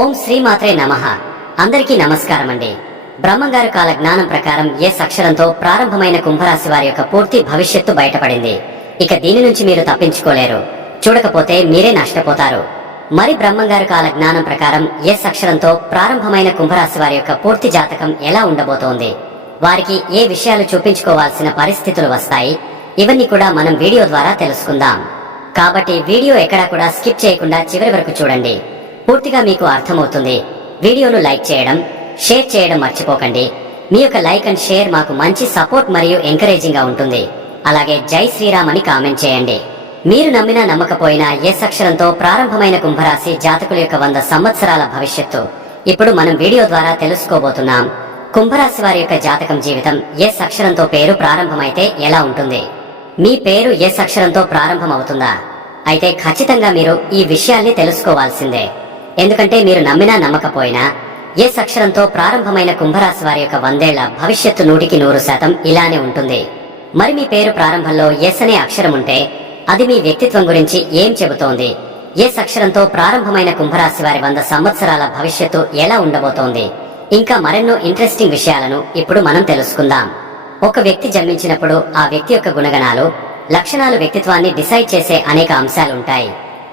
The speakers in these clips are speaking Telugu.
ఓం శ్రీమాత్రే నమః. అందరికీ నమస్కారం అండి. బ్రహ్మంగారు కాల జ్ఞానం ప్రకారం ఎస్ అక్షరంతో ప్రారంభమైన కుంభరాశి వారి యొక్క పూర్తి భవిష్యత్తు బయటపడింది. ఇక దీని నుంచి మీరు తప్పించుకోలేరు. చూడకపోతే మీరే నష్టపోతారు. మరి బ్రహ్మంగారు కాల జ్ఞానం ప్రకారం ఎస్ అక్షరంతో ప్రారంభమైన కుంభరాశి వారి యొక్క పూర్తి జాతకం ఎలా ఉండబోతోంది, వారికి ఏ విషయాలు చూపించుకోవాల్సిన పరిస్థితులు వస్తాయి, ఇవన్నీ కూడా మనం వీడియో ద్వారా తెలుసుకుందాం. కాబట్టి వీడియో ఎక్కడా కూడా స్కిప్ చేయకుండా చివరి వరకు చూడండి. పూర్తిగా మీకు అర్థమవుతుంది. వీడియోను లైక్ చేయడం, షేర్ చేయడం మర్చిపోకండి. మీ యొక్క లైక్ అండ్ షేర్ మాకు మంచి సపోర్ట్ మరియు ఎంకరేజింగ్ గా ఉంటుంది. అలాగే జై శ్రీరామ్ అని కామెంట్ చేయండి. మీరు నమ్మినా నమ్మకపోయినా ఎస్ అక్షరంతో ప్రారంభమైన కుంభరాశి జాతకుల యొక్క 100 సంవత్సరాల భవిష్యత్తు ఇప్పుడు మనం వీడియో ద్వారా తెలుసుకోబోతున్నాం. కుంభరాశి వారి యొక్క జాతకం జీవితం ఎస్ అక్షరంతో పేరు ప్రారంభమైతే ఎలా ఉంటుంది? మీ పేరు ఎస్ అక్షరంతో ప్రారంభం అవుతుందా? అయితే ఖచ్చితంగా మీరు ఈ విషయాల్ని తెలుసుకోవాల్సిందే. ఎందుకంటే మీరు నమ్మినా నమ్మకపోయినా ఎస్ అక్షరంతో ప్రారంభమైన కుంభరాశి వారి యొక్క 100 ఏళ్ల భవిష్యత్తు 100% ఇలానే ఉంటుంది. మరి మీ పేరు ప్రారంభంలో ఎస్ అనే అక్షరం ఉంటే అది మీ వ్యక్తిత్వం గురించి ఏం చెబుతోంది? ఎస్ అక్షరంతో ప్రారంభమైన కుంభరాశి వారి 100 సంవత్సరాల భవిష్యత్తు ఎలా ఉండబోతోంది? ఇంకా మరెన్నో ఇంట్రెస్టింగ్ విషయాలను ఇప్పుడు మనం తెలుసుకుందాం. ఒక వ్యక్తి జన్మించినప్పుడు ఆ వ్యక్తి యొక్క గుణగణాలు, లక్షణాలు వ్యక్తిత్వాన్ని డిసైడ్ చేసే అనేక అంశాలుంటాయి.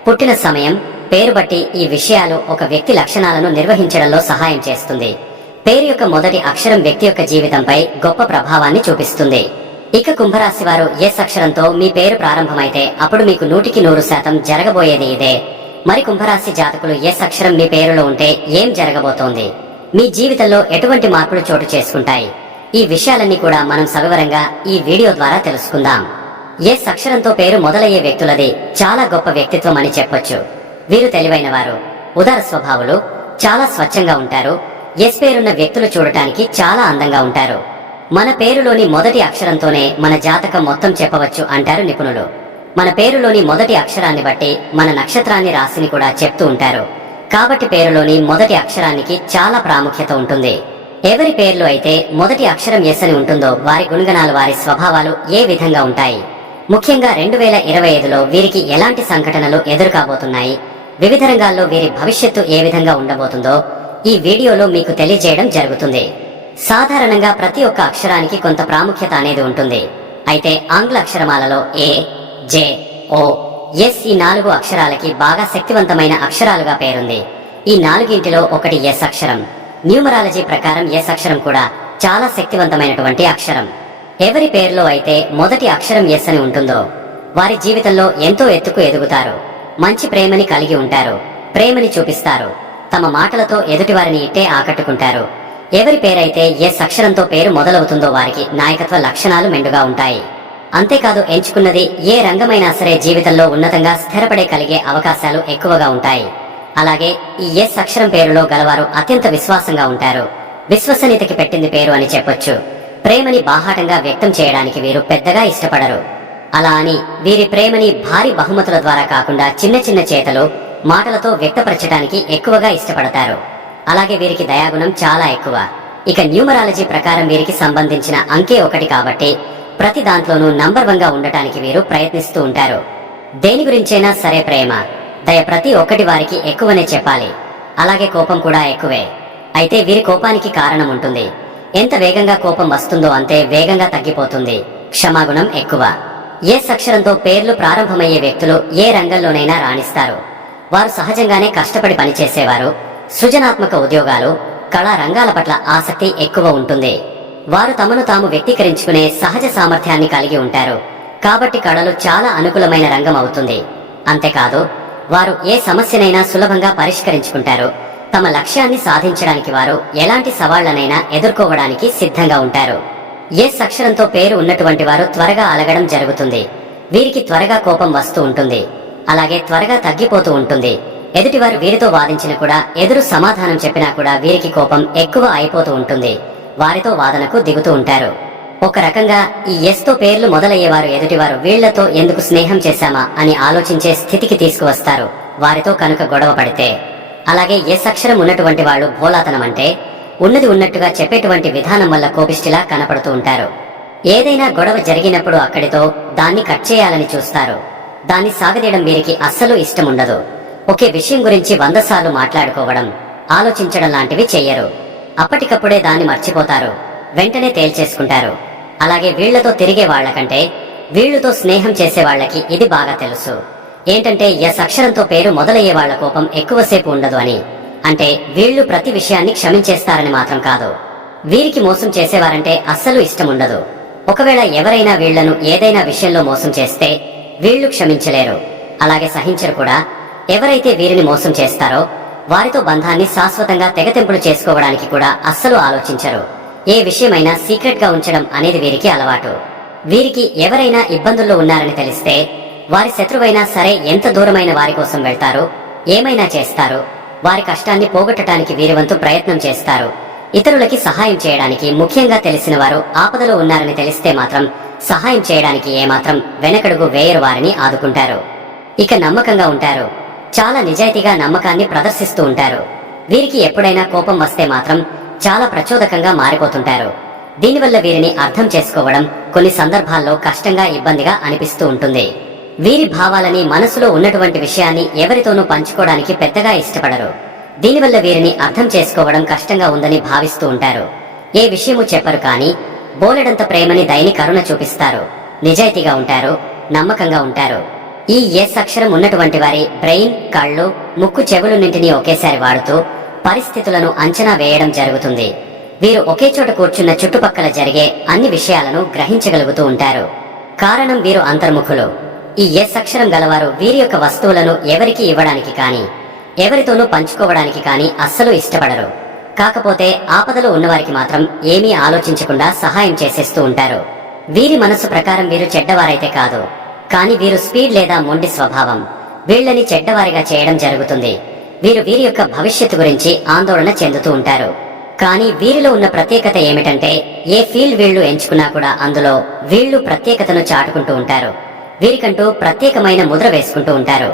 పుట్టిన సమయం, పేరు బట్టి ఈ విషయాలు ఒక వ్యక్తి లక్షణాలను నిర్వహించడంలో సహాయం చేస్తుంది. పేరు యొక్క మొదటి అక్షరం వ్యక్తి యొక్క జీవితంపై గొప్ప ప్రభావాన్ని చూపిస్తుంది. ఇక కుంభరాశి వారు ఎస్ అక్షరంతో మీ పేరు ప్రారంభమైతే అప్పుడు మీకు 100% జరగబోయేది ఇదే. మరి కుంభరాశి జాతకులు ఎస్ అక్షరం మీ పేరులో ఉంటే ఏం జరగబోతోంది? మీ జీవితంలో ఎటువంటి మార్పులు చోటు చేసుకుంటాయి? ఈ విషయాలన్నీ కూడా మనం సవివరంగా ఈ వీడియో ద్వారా తెలుసుకుందాం. ఎస్ అక్షరంతో పేరు మొదలయ్యే వ్యక్తులది చాలా గొప్ప వ్యక్తిత్వం అని చెప్పొచ్చు. వీరు తెలివైన వారు, ఉదార స్వభావులు, చాలా స్వచ్ఛంగా ఉంటారు. ఎస్ పేరున్న వ్యక్తులు చూడటానికి చాలా అందంగా ఉంటారు. మన పేరులోని మొదటి అక్షరంతోనే మన జాతకం మొత్తం చెప్పవచ్చు అంటారు నిపుణులు. మన పేరులోని మొదటి అక్షరాన్ని బట్టి మన నక్షత్రాన్ని, రాశిని కూడా చెప్తూ ఉంటారు. కాబట్టి పేరులోని మొదటి అక్షరానికి చాలా ప్రాముఖ్యత ఉంటుంది. ఎవరి పేర్లు అయితే మొదటి అక్షరం ఎస్ అని ఉంటుందో వారి గుణగణాలు, వారి స్వభావాలు ఏ విధంగా ఉంటాయి? ముఖ్యంగా 2025లో వీరికి ఎలాంటి సంఘటనలు ఎదురుకాబోతున్నాయి, వివిధ రంగాల్లో వీరి భవిష్యత్తు ఏ విధంగా ఉండబోతుందో ఈ వీడియోలో మీకు తెలియజేయడం జరుగుతుంది. సాధారణంగా ప్రతి ఒక్క అక్షరానికి కొంత ప్రాముఖ్యత అనేది ఉంటుంది. అయితే ఆంగ్ల అక్షరమాలలో ఏ, జే, ఓ, ఎస్ ఈ 4 అక్షరాలకి బాగా శక్తివంతమైన అక్షరాలుగా పేరుంది. ఈ 4గింటిలో ఒకటి ఎస్ అక్షరం. న్యూమరాలజీ ప్రకారం ఎస్ అక్షరం కూడా చాలా శక్తివంతమైనటువంటి అక్షరం. ఎవరి పేరులో అయితే మొదటి అక్షరం ఎస్ అని ఉంటుందో వారి జీవితంలో ఎంతో ఎత్తుకు ఎదుగుతారు. మంచి ప్రేమని కలిగి ఉంటారు. ప్రేమని చూపిస్తారు. తమ మాటలతో ఎదుటివారిని ఇట్టే ఆకట్టుకుంటారు. ఎవరి పేరైతే ఎస్ అక్షరంతో పేరు మొదలవుతుందో వారికి నాయకత్వ లక్షణాలు మెండుగా ఉంటాయి. అంతేకాదు, ఎంచుకున్నది ఏ రంగమైనా సరే జీవితంలో ఉన్నతంగా స్థిరపడే కలిగే అవకాశాలు ఎక్కువగా ఉంటాయి. అలాగే ఈ ఎస్ అక్షరం పేరులో గలవారు అత్యంత విశ్వాసంగా ఉంటారు. విశ్వసనీయతకి పెట్టింది పేరు అని చెప్పొచ్చు. ప్రేమని బాహాటంగా వ్యక్తం చేయడానికి వీరు పెద్దగా ఇష్టపడరు. అలా అని వీరి ప్రేమని భారీ బహుమతుల ద్వారా కాకుండా చిన్న చిన్న చేతలు, మాటలతో వ్యక్తపరచడానికి ఎక్కువగా ఇష్టపడతారు. అలాగే వీరికి దయాగుణం చాలా ఎక్కువ. ఇక న్యూమరాలజీ ప్రకారం వీరికి సంబంధించిన అంకె 1 కాబట్టి ప్రతి దాంట్లోనూ నంబర్ 1గా ఉండటానికి వీరు ప్రయత్నిస్తూ ఉంటారు. దేని గురించైనా సరే ప్రేమ, దయ ప్రతి ఒక్కటి వారికి ఎక్కువనే చెప్పాలి. అలాగే కోపం కూడా ఎక్కువే. అయితే వీరి కోపానికి కారణం ఉంటుంది. ఎంత వేగంగా కోపం వస్తుందో అంతే వేగంగా తగ్గిపోతుంది. క్షమాగుణం ఎక్కువ. ఎస్ అక్షరంతో పేర్లు ప్రారంభమయ్యే వ్యక్తులు ఏ రంగంలోనైనా రాణిస్తారు. వారు సహజంగానే కష్టపడి పనిచేసేవారు. సృజనాత్మక ఉద్యోగాలు, కళా రంగాల పట్ల ఆసక్తి ఎక్కువ ఉంటుంది. వారు తమను తాము వ్యక్తీకరించుకునే సహజ సామర్థ్యాన్ని కలిగి ఉంటారు. కాబట్టి కళలు చాలా అనుకూలమైన రంగం అవుతుంది. అంతేకాదు, వారు ఏ సమస్యనైనా సులభంగా పరిష్కరించుకుంటారు. తమ లక్ష్యాన్ని సాధించడానికి వారు ఎలాంటి సవాళ్లనైనా ఎదుర్కోవడానికి సిద్ధంగా ఉంటారు. ఎస్ అక్షరంతో పేరు ఉన్నటువంటి వారు త్వరగా అలగడం జరుగుతుంది. వీరికి త్వరగా కోపం వస్తూ ఉంటుంది. అలాగే త్వరగా తగ్గిపోతూ ఉంటుంది. ఎదుటివారు వీరితో వాదించిన కూడా, ఎదురు సమాధానం చెప్పినా కూడా వీరికి కోపం ఎక్కువ అయిపోతూ ఉంటుంది. వారితో వాదనకు దిగుతూ ఉంటారు. ఒక రకంగా ఈ ఎస్ తో పేర్లు మొదలయ్యేవారు ఎదుటివారు వీళ్లతో ఎందుకు స్నేహం చేశామా అని ఆలోచించే స్థితికి తీసుకువస్తారు వారితో కనుక గొడవ పడితే. అలాగే ఎస్ అక్షరం ఉన్నటువంటి వాళ్ళు భోలాతనం అంటే ఉన్నది ఉన్నట్టుగా చెప్పేటువంటి విధానం వల్ల కోపిష్టిలా కనపడుతూ ఉంటారు. ఏదైనా గొడవ జరిగినప్పుడు అక్కడితో దాన్ని కట్ చేయాలని చూస్తారు. దాన్ని సాగదీయడం వీరికి అస్సలు ఇష్టముండదు. ఒకే విషయం గురించి 100 సార్లు మాట్లాడుకోవడం, ఆలోచించడం లాంటివి చెయ్యరు. అప్పటికప్పుడే దాన్ని మర్చిపోతారు, వెంటనే తేల్చేసుకుంటారు. అలాగే వీళ్లతో తిరిగే వాళ్లకంటే వీళ్లతో స్నేహం చేసే వాళ్ళకి ఇది బాగా తెలుసు. ఏంటంటే ఎస్ అక్షరంతో పేరు మొదలయ్యే వాళ్ల కోపం ఎక్కువసేపు ఉండదు అని. అంటే వీళ్లు ప్రతి విషయాన్ని క్షమించేస్తారని మాత్రం కాదు, వీరికి మోసం చేసేవారంటే అస్సలు ఇష్టం ఉండదు. ఒకవేళ ఎవరైనా వీళ్లను ఏదైనా విషయంలో మోసం చేస్తే వీళ్లు క్షమించలేరు, అలాగే సహించరు కూడా. ఎవరైతే వీరిని మోసం చేస్తారో వారితో బంధాన్ని శాశ్వతంగా తెగతెంపులు చేసుకోవడానికి కూడా అస్సలు ఆలోచించరు. ఏ విషయమైనా సీక్రెట్ గా ఉంచడం అనేది వీరికి అలవాటు. వీరికి ఎవరైనా ఇబ్బందుల్లో ఉన్నారని తెలిస్తే వారి శత్రువైనా సరే ఎంత దూరమైన వారి కోసం వెళ్తారు, ఏమైనా చేస్తారు. వారి కష్టాన్ని పోగొట్టడానికి వీరి వంతు ప్రయత్నం చేస్తారు. ఇతరులకి సహాయం చేయడానికి, ముఖ్యంగా తెలిసిన వారు ఆపదలో ఉన్నారని తెలిస్తే మాత్రం సహాయం చేయడానికి ఏమాత్రం వెనకడుగు వేయరు, వారిని ఆదుకుంటారు. ఇక నమ్మకంగా ఉంటారు, చాలా నిజాయితీగా నమ్మకాన్ని ప్రదర్శిస్తూ ఉంటారు. వీరికి ఎప్పుడైనా కోపం వస్తే మాత్రం చాలా ప్రచోదకంగా మారిపోతుంటారు. దీనివల్ల వీరిని అర్థం చేసుకోవడం కొన్ని సందర్భాల్లో కష్టంగా, ఇబ్బందిగా అనిపిస్తూ ఉంటుంది. వీరి భావాలని, మనసులో ఉన్నటువంటి విషయాన్ని ఎవరితోనూ పంచుకోవడానికి పెద్దగా ఇష్టపడరు. దీనివల్ల వీరిని అర్థం చేసుకోవడం కష్టంగా ఉందని భావిస్తూ ఉంటారు. ఏ విషయము చెప్పరు, కానీ బోలెడంత ప్రేమని, దయని, కరుణ చూపిస్తారు. నిజాయితీగా ఉంటారు, నమ్మకంగా ఉంటారు. ఈ ఎస్ అక్షరం ఉన్నటువంటి వారి బ్రెయిన్, కళ్ళు, ముక్కు, చెవులన్నింటినీ ఒకేసారి వాడుతూ పరిస్థితులను అంచనా వేయడం జరుగుతుంది. వీరు ఒకే చోట కూర్చున్న చుట్టుపక్కల జరిగే అన్ని విషయాలను గ్రహించగలుగుతూ ఉంటారు. కారణం వీరు అంతర్ముఖులు. ఈ ఎస్ అక్షరం గలవారు వీరి యొక్క వస్తువులను ఎవరికి ఇవ్వడానికి కానీ, ఎవరితోనూ పంచుకోవడానికి కానీ అస్సలు ఇష్టపడరు. కాకపోతే ఆపదలో ఉన్నవారికి మాత్రం ఏమీ ఆలోచించకుండా సహాయం చేసేస్తూ ఉంటారు. వీరి మనసు ప్రకారం వీరు చెడ్డవారైతే కాదు, కానీ వీరు స్పీడ్ లేదా మొండి స్వభావం వీళ్ళని చెడ్డవారిగా చేయడం జరుగుతుంది. వీరు వీరి యొక్క భవిష్యత్తు గురించి ఆందోళన చెందుతూ ఉంటారు. కానీ వీరిలో ఉన్న ప్రత్యేకత ఏమిటంటే ఏ ఫీల్డ్ వీళ్లు ఎంచుకున్నా కూడా అందులో వీళ్లు ప్రత్యేకతను చాటుకుంటూ ఉంటారు. వీరికంటూ ప్రత్యేకమైన ముద్ర వేసుకుంటూ ఉంటారు.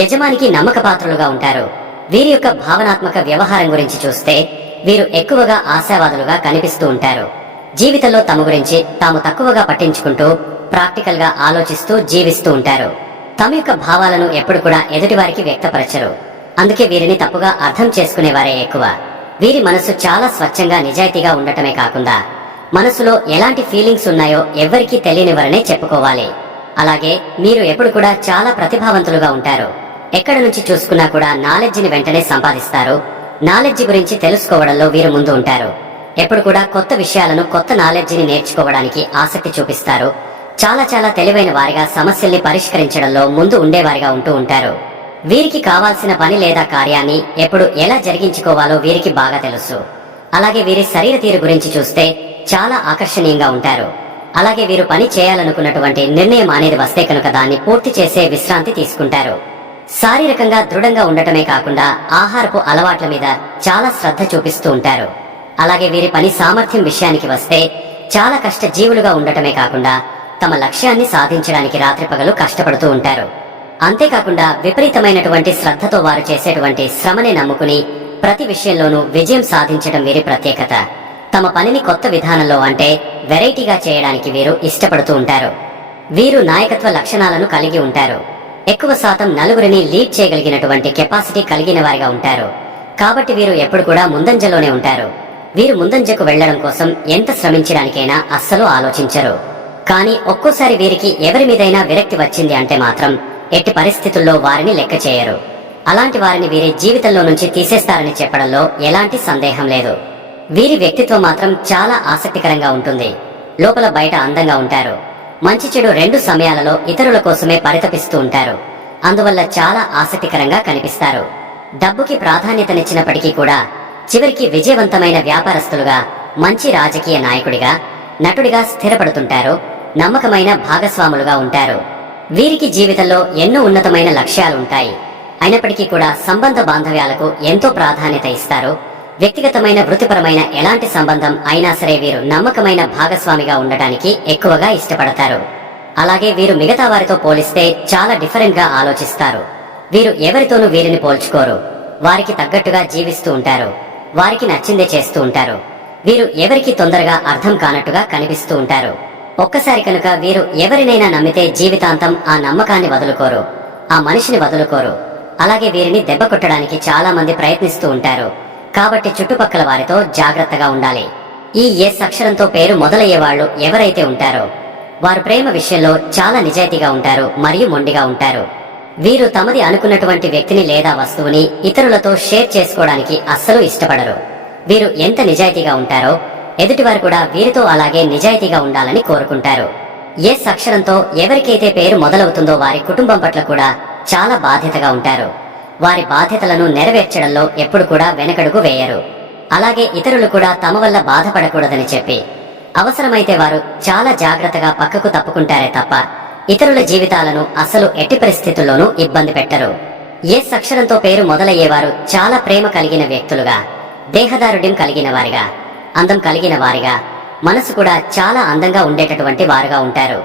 యజమానికి నమ్మకపాత్రులుగా ఉంటారు. వీరి యొక్క భావనాత్మక వ్యవహారం గురించి చూస్తే వీరు ఎక్కువగా ఆశావాదులుగా కనిపిస్తూ ఉంటారు. జీవితంలో తమ గురించి తాము తక్కువగా పట్టించుకుంటూ ప్రాక్టికల్ గా ఆలోచిస్తూ జీవిస్తూ ఉంటారు. తమ యొక్క భావాలను ఎప్పుడు కూడా ఎదుటివారికి వ్యక్తపరచరు. అందుకే వీరిని తప్పుగా అర్థం చేసుకునేవారే ఎక్కువ. వీరి మనసు చాలా స్వచ్ఛంగా, నిజాయితీగా ఉండటమే కాకుండా మనసులో ఎలాంటి ఫీలింగ్స్ ఉన్నాయో ఎవ్వరికీ తెలియనివారనే చెప్పుకోవాలి. అలాగే మీరు ఎప్పుడు కూడా చాలా ప్రతిభావంతులుగా ఉంటారు. ఎక్కడ నుంచి చూసుకున్నా కూడా నాలెడ్జిని వెంటనే సంపాదిస్తారు. నాలెడ్జి గురించి తెలుసుకోవడంలో వీరు ముందు ఉంటారు. ఎప్పుడు కూడా కొత్త విషయాలను, కొత్త నాలెడ్జిని నేర్చుకోవడానికి ఆసక్తి చూపిస్తారు. చాలా తెలివైన వారిగా సమస్యల్ని పరిష్కరించడంలో ముందు ఉండేవారిగా ఉంటూ ఉంటారు. వీరికి కావాల్సిన పని లేదా కార్యాన్ని ఎప్పుడు ఎలా జరిగించుకోవాలో వీరికి బాగా తెలుసు. అలాగే వీరి శరీర తీరు గురించి చూస్తే చాలా ఆకర్షణీయంగా ఉంటారు. అలాగే వీరు పని చేయాలనుకున్నటువంటి నిర్ణయం అనేది వస్తే కనుక దాన్ని పూర్తి చేసే విశ్రాంతి తీసుకుంటారు. శారీరకంగా దృఢంగా ఉండటమే కాకుండా ఆహారపు అలవాట్ల మీద చాలా శ్రద్ధ చూపిస్తూ ఉంటారు. అలాగే వీరి పని సామర్థ్యం విషయానికి వస్తే చాలా కష్ట జీవులుగా ఉండటమే కాకుండా తమ లక్ష్యాన్ని సాధించడానికి రాత్రిపగలు కష్టపడుతూ ఉంటారు. అంతేకాకుండా విపరీతమైనటువంటి శ్రద్ధతో వారు చేసేటువంటి శ్రమని నమ్ముకుని ప్రతి విషయంలోనూ విజయం సాధించడం వీరి ప్రత్యేకత. తమ పనిని కొత్త విధానంలో, అంటే వెరైటీగా చేయడానికి వీరు ఇష్టపడుతూ ఉంటారు. వీరు నాయకత్వ లక్షణాలను కలిగి ఉంటారు. ఎక్కువ శాతం నలుగురిని లీడ్ చేయగలిగినటువంటి కెపాసిటీ కలిగిన వారిగా ఉంటారు. కాబట్టి వీరు ఎప్పుడు కూడా ముందంజలోనే ఉంటారు. వీరు ముందంజకు వెళ్లడం కోసం ఎంత శ్రమించడానికైనా అస్సలు ఆలోచించరు. కానీ ఒక్కోసారి వీరికి ఎవరి మీదైనా విరక్తి వచ్చింది అంటే మాత్రం ఎట్టి పరిస్థితుల్లో వారిని లెక్క చేయరు. అలాంటి వారిని వీరి జీవితంలో నుంచి తీసేస్తారని చెప్పడంలో ఎలాంటి సందేహం లేదు. వీరి వ్యక్తిత్వం మాత్రం చాలా ఆసక్తికరంగా ఉంటుంది. లోపల బయట అందంగా ఉంటారు. మంచి చెడు రెండు సమయాలలో ఇతరుల కోసమే పరితపిస్తూ ఉంటారు. అందువల్ల చాలా ఆసక్తికరంగా కనిపిస్తారు. డబ్బుకి ప్రాధాన్యతనిచ్చినప్పటికీ కూడా చివరికి విజయవంతమైన వ్యాపారస్తులుగా, మంచి రాజకీయ నాయకుడిగా, నటుడిగా స్థిరపడుతుంటారు. నమ్మకమైన భాగస్వాములుగా ఉంటారు. వీరికి జీవితంలో ఎన్నో ఉన్నతమైన లక్ష్యాలుంటాయి. అయినప్పటికీ కూడా సంబంధ బాంధవ్యాలకు ఎంతో ప్రాధాన్యత ఇస్తారు. వ్యక్తిగతమైన, వృత్తిపరమైన ఎలాంటి సంబంధం అయినా సరే వీరు నమ్మకమైన భాగస్వామిగా ఉండటానికి ఎక్కువగా ఇష్టపడతారు. అలాగే వీరు మిగతా వారితో పోలిస్తే చాలా డిఫరెంట్ గా ఆలోచిస్తారు. వీరు ఎవరితోనూ వీరిని పోల్చుకోరు. వారికి తగ్గట్టుగా జీవిస్తూ ఉంటారు. వారికి నచ్చిందే చేస్తూ ఉంటారు. వీరు ఎవరికి తొందరగా అర్థం కానట్టుగా కనిపిస్తూ ఉంటారు. ఒక్కసారి కనుక వీరు ఎవరినైనా నమ్మితే జీవితాంతం ఆ నమ్మకాన్ని వదులుకోరు, ఆ మనిషిని వదులుకోరు. అలాగే వీరిని దెబ్బ కొట్టడానికి చాలా మంది ప్రయత్నిస్తూ ఉంటారు. కాబట్టి చుట్టుపక్కల వారితో జాగ్రత్తగా ఉండాలి. ఈ ఎస్ అక్షరంతో పేరు మొదలయ్యే వాళ్ళు ఎవరైతే ఉంటారో వారు ప్రేమ విషయంలో చాలా నిజాయితీగా ఉంటారు మరియు మొండిగా ఉంటారు. వీరు తమది అనుకున్నటువంటి వ్యక్తిని లేదా వస్తువుని ఇతరులతో షేర్ చేసుకోవడానికి అస్సలు ఇష్టపడరు. వీరు ఎంత నిజాయితీగా ఉంటారో ఎదుటివారు కూడా వీరితో అలాగే నిజాయితీగా ఉండాలని కోరుకుంటారు. ఎస్ అక్షరంతో ఎవరికైతే పేరు మొదలవుతుందో వారి కుటుంబం పట్ల కూడా చాలా బాధ్యతగా ఉంటారు. వారి బాధ్యతలను నెరవేర్చడంలో ఎప్పుడు కూడా వెనకడుగు వేయరు. అలాగే ఇతరులు కూడా తమ వల్ల బాధపడకూడదని చెప్పి అవసరమైతే వారు చాలా జాగ్రత్తగా పక్కకు తప్పుకుంటారే తప్ప ఇతరుల జీవితాలను అసలు ఎట్టి పరిస్థితుల్లోనూ ఇబ్బంది పెట్టరు. ఎస్ అక్షరంతో పేరు మొదలయ్యేవారు చాలా ప్రేమ కలిగిన వ్యక్తులుగా, దేహదారుడ్యం కలిగిన వారిగా, అందం కలిగిన వారిగా, మనసు కూడా చాలా అందంగా ఉండేటటువంటి వారుగా ఉంటారు.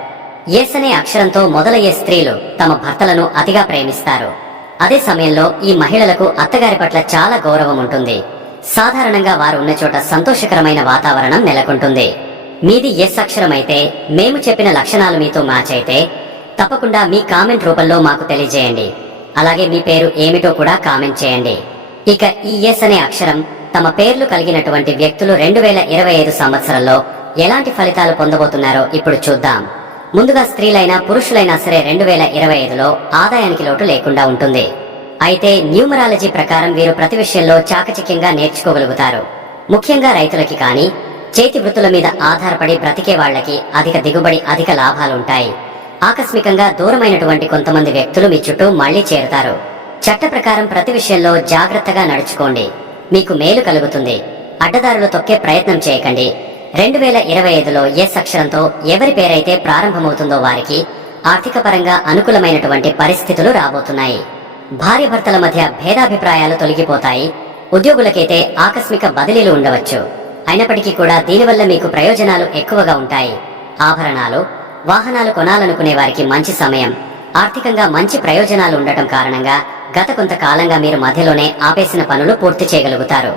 ఎస్ అనే అక్షరంతో మొదలయ్యే స్త్రీలు తమ భర్తలను అతిగా ప్రేమిస్తారు. అదే సమయంలో ఈ మహిళలకు అత్తగారి పట్ల చాలా గౌరవం ఉంటుంది. సాధారణంగా వారు ఉన్న చోట సంతోషకరమైన వాతావరణం నెలకొంటుంది. మీది ఎస్ అక్షరం అయితే, మేము చెప్పిన లక్షణాలు మీతో మ్యాచ్ అయితే తప్పకుండా మీ కామెంట్ రూపంలో మాకు తెలియజేయండి. అలాగే మీ పేరు ఏమిటో కూడా కామెంట్ చేయండి. ఇక ఈ ఎస్ అనే అక్షరం తమ పేర్లు కలిగినటువంటి వ్యక్తులు 2025 సంవత్సరంలో ఎలాంటి ఫలితాలు పొందబోతున్నారో ఇప్పుడు చూద్దాం. ముందుగా స్త్రీలైనా పురుషులైనా సరే 2025లో ఆదాయానికి లోటు లేకుండా ఉంటుంది. అయితే న్యూమరాలజీ ప్రకారం వీరు ప్రతి విషయంలో చాకచక్యంగా నేర్చుకోగలుగుతారు. ముఖ్యంగా రైతులకి కానీ చేతి వృత్తుల మీద ఆధారపడి బ్రతికే వాళ్లకి అధిక దిగుబడి, అధిక లాభాలుంటాయి. ఆకస్మికంగా దూరమైనటువంటి కొంతమంది వ్యక్తులు మీ చుట్టూ మళ్లీ చేరుతారు. చట్ట ప్రకారం ప్రతి విషయంలో జాగ్రత్తగా నడుచుకోండి, మీకు మేలు కలుగుతుంది. అడ్డదారులు తొక్కే ప్రయత్నం చేయకండి. 2025లో ఎస్ అక్షరంతో ఎవరి పేరైతే ప్రారంభమవుతుందో వారికి ఆర్థిక పరంగా అనుకూలమైనటువంటి పరిస్థితులు రాబోతున్నాయి. భార్యాభర్తల మధ్య భేదాభిప్రాయాలు తొలగిపోతాయి. ఉద్యోగులకైతే ఆకస్మిక బదిలీలు ఉండవచ్చు. అయినప్పటికీ కూడా దీనివల్ల మీకు ప్రయోజనాలు ఎక్కువగా ఉంటాయి. ఆభరణాలు, వాహనాలు కొనాలనుకునే వారికి మంచి సమయం. ఆర్థికంగా మంచి ప్రయోజనాలు ఉండటం కారణంగా గత కొంతకాలంగా మీరు మధ్యలోనే ఆపేసిన పనులు పూర్తి చేయగలుగుతారు.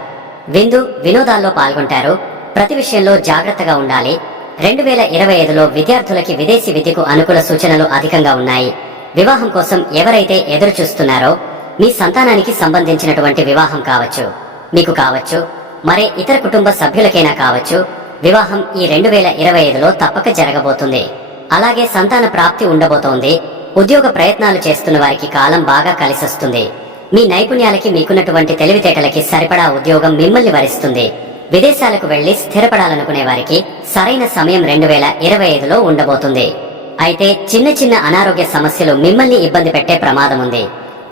వినోదాల్లో పాల్గొంటారు. ప్రతి విషయంలో జాగ్రత్తగా ఉండాలి. 2025లో విద్యార్థులకి విదేశీ విద్యకు అనుకూల సూచనలు అధికంగా ఉన్నాయి. వివాహం కోసం ఎవరైతే ఎదురు చూస్తున్నారో మీ సంతానానికి సంబంధించినటువంటి వివాహం కావచ్చు, మీకు కావచ్చు, మరే ఇతర కుటుంబ సభ్యులకైనా కావచ్చు, వివాహం ఈ 2025లో తప్పక జరగబోతుంది. అలాగే సంతాన ప్రాప్తి ఉండబోతోంది. ఉద్యోగ ప్రయత్నాలు చేస్తున్న వారికి కాలం బాగా కలిసొస్తుంది. మీ నైపుణ్యాలకి, మీకున్నటువంటి తెలివితేటలకి సరిపడా ఉద్యోగం మిమ్మల్ని వరిస్తుంది. విదేశాలకు వెళ్లి స్థిరపడాలనుకునే వారికి సరైన సమయం 2025లో ఉండబోతుంది. అయితే చిన్న చిన్న అనారోగ్య సమస్యలు మిమ్మల్ని ఇబ్బంది పెట్టే ప్రమాదం ఉంది.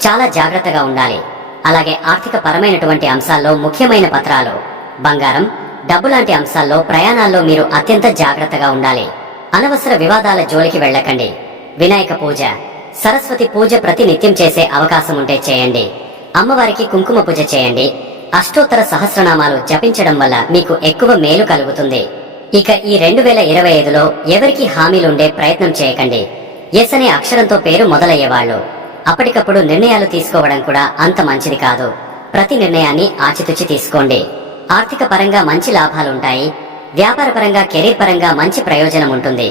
చాలా జాగ్రత్తగా ఉండాలి. అలాగే ఆర్థిక పరమైనటువంటి అంశాల్లో ముఖ్యమైన పత్రాలు, బంగారం, డబ్బు లాంటి అంశాల్లో ప్రయాణాల్లో మీరు అత్యంత జాగ్రత్తగా ఉండాలి. అనవసర వివాదాల జోలికి వెళ్ళకండి. వినాయక పూజ, సరస్వతి పూజ ప్రతి నిత్యం చేసే అవకాశం ఉంటే చేయండి. అమ్మవారికి కుంకుమ పూజ చేయండి. అష్టోత్తర సహస్రనామాలు జపించడం వల్ల మీకు ఎక్కువ మేలు కలుగుతుంది. ఇక ఈ 2025లో ఎవరికి హామీలుండే ప్రయత్నం చేయకండి. ఎస్ అనే అక్షరంతో పేరు మొదలయ్యేవాళ్లు అప్పటికప్పుడు నిర్ణయాలు తీసుకోవడం కూడా అంత మంచిది కాదు. ప్రతి నిర్ణయాన్ని ఆచితూచి తీసుకోండి. ఆర్థిక పరంగా మంచి లాభాలుంటాయి. వ్యాపార పరంగా, కెరీర్ పరంగా మంచి ప్రయోజనం ఉంటుంది.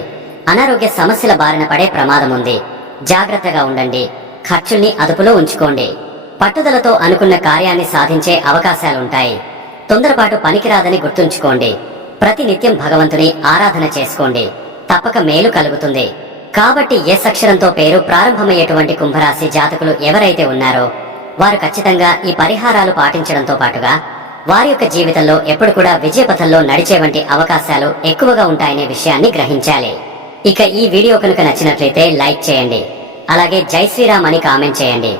అనారోగ్య సమస్యల బారిన పడే ప్రమాదం ఉంది. జాగ్రత్తగా ఉండండి. ఖర్చుల్ని అదుపులో ఉంచుకోండి. పట్టుదలతో అనుకున్న కార్యాన్ని సాధించే అవకాశాలుంటాయి. తొందరపాటు పనికిరాదని గుర్తుంచుకోండి. ప్రతి నిత్యం భగవంతుని ఆరాధన చేసుకోండి. తప్పక మేలు కలుగుతుంది. కాబట్టి ఎస్ అక్షరంతో పేరు ప్రారంభమయ్యేటువంటి కుంభరాశి జాతకులు ఎవరైతే ఉన్నారో వారు ఖచ్చితంగా ఈ పరిహారాలు పాటించడంతో పాటుగా వారి యొక్క జీవితంలో ఎప్పుడు కూడా విజయపథంలో నడిచే వంటి అవకాశాలు ఎక్కువగా ఉంటాయనే విషయాన్ని గ్రహించాలి. ఇక ఈ వీడియో కనుక నచ్చినట్లయితే లైక్ చేయండి. అలాగే జై శ్రీరామ్ అని కామెంట్ చేయండి.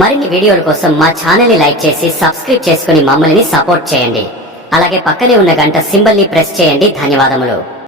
మరిన్ని వీడియోల కోసం మా ఛానల్ ని లైక్ చేసి సబ్స్క్రైబ్ చేసుకుని మమ్మల్ని సపోర్ట్ చేయండి. అలాగే పక్కనే ఉన్న గంట సింబల్ ని ప్రెస్ చేయండి. ధన్యవాదములు.